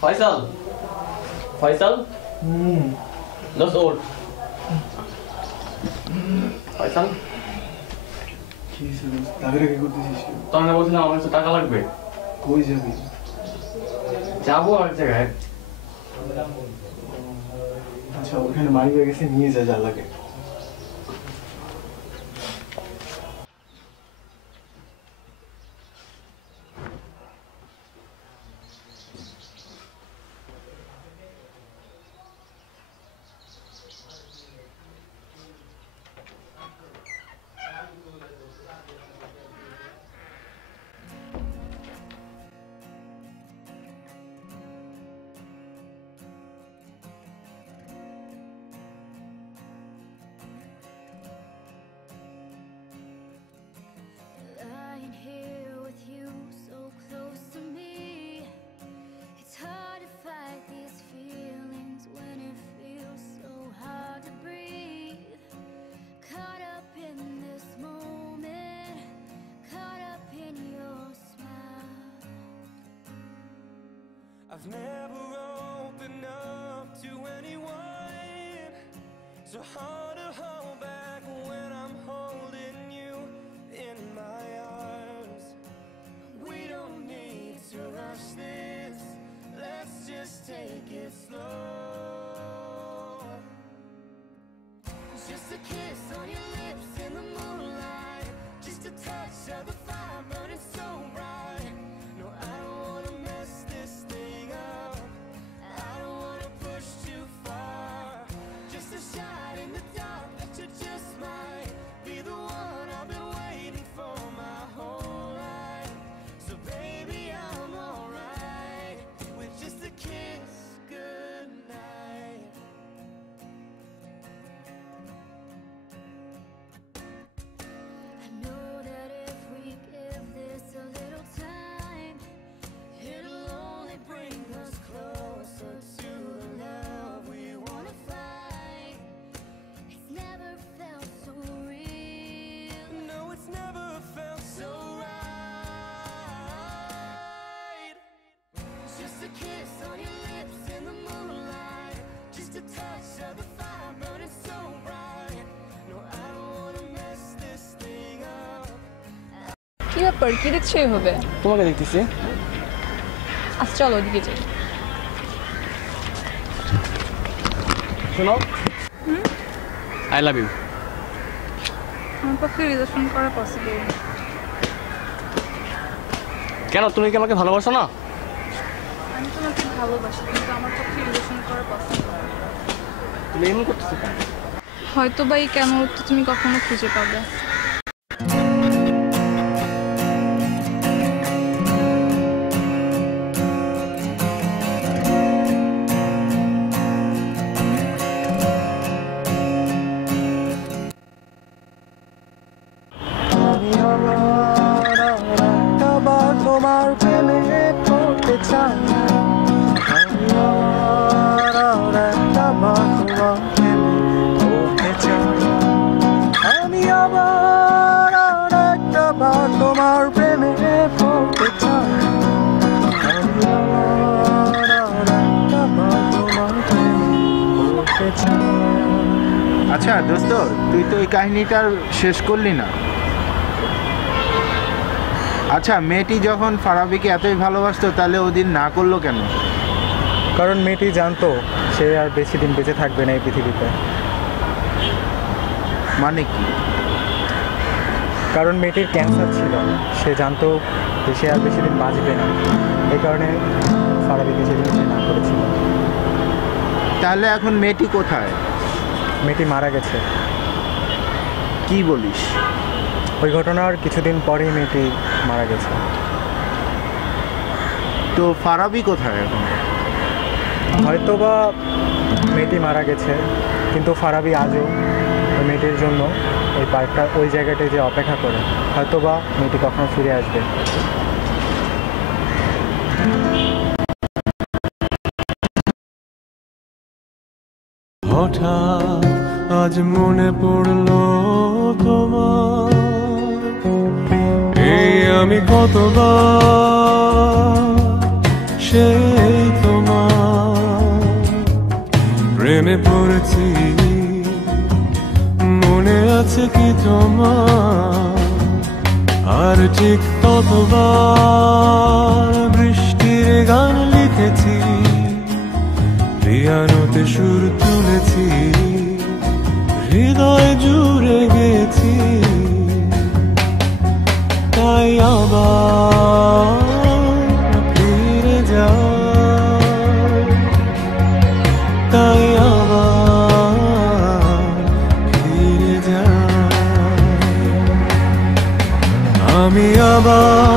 ফয়সাল ফয়সাল দোস্ত ওঠ ফয়সাল কি তাদের কি করতেছিস তোমরা বলছিলাম আমার কাছে টাকা লাগবে কই যাবি যাবো আর জায়গায় আচ্ছা ওখানে মারি হয়ে গেছে নিয়ে যা লাগে I've never opened up to anyone. So hard to hold back when I'm holding you in my arms. We don't need to rush this. Let's just take it slow. Just a kiss on your lips in the moonlight. Just a touch of the fire burning so bright. No, I don't wanna mess this thing up. I don't wanna push too far. Just a shot in the dark that you just might be the one I've been waiting for my whole life. So baby, I'm alright with just a kiss goodnight. I know that if we give this a little time, it'll only bring us closer to the love we wanna find. It's never felt so real. No, it's never felt so right. Just a kiss on your lips in the moonlight. Just a touch of the fire burning so bright. No, I don't wanna mess this thing up. কি ব্যাপার কি দেখছো এইভাবে তোমাকে দেখতেছি আচ্ছা চলো ওদিকে যাই শোনো আই লাভ ইউ আমার পক্ষে রিলেশন করা পসিবল কেন তুমি কি আমাকে ভালোবাসো না আমি তোমাকে ভালোবাসি কিন্তু আমার পক্ষে রিলেশন করা পসিবল তুমি এমন করতেছো কেন হয়তো বা এই কেন উত্তর তুমি কখনো খুঁজে পাবে তোমার প্রেমে পড়তে চাই আমি আবার একটাবার তোমার প্রেমে পড়তে চাই আমি আবার একটাবার তোমার প্রেমে পড়তে চাই। আচ্ছা দোস্ত তুই তো এই কাহিনীটার শেষ করলি না আচ্ছা মেয়েটি যখন ফারাবিকে এতই ভালোবাসতো তাহলে ওদিন না করলো কেন কারণ মেয়েটি জানতো সে আর বেশি দিন বেঁচে থাকবে না এই পৃথিবীতে মানে কি কারণ মেয়েটির ক্যান্সার ছিল সে জানতো যে সে আর বেশি দিন বাঁচবে না এই কারণে ফারাবিকে সেদিন সে না করেছিল তাহলে এখন মেয়েটি কোথায় মেয়েটি মারা গেছে কি বলিস ওই ঘটনার কিছুদিন পরেই মেয়েটি মারা গেছে তো ফারাবি কোথায় এখন হয়তো বা মেয়েটি মারা গেছে কিন্তু ফারাবি আজও ওই মেয়েটির জন্য ওই পার্কটা ওই জায়গাটায় যে অপেক্ষা করে হয়তো বা মেয়েটি কখনো ফিরে আসবে হঠাৎ আজ মনে পড়লো তোমার এই আমি কতবার সেই তোমার প্রেমে পড়েছি মনে আছে কি তোমার আর ঠিক ততবার বৃষ্টির গান লিখেছি পিয়ানোতে সুর তুলেছি হৃদয় জুড়ে গেছি তাই আবার ফিরে যাই তাই আবার ফিরে যাই আমি আবার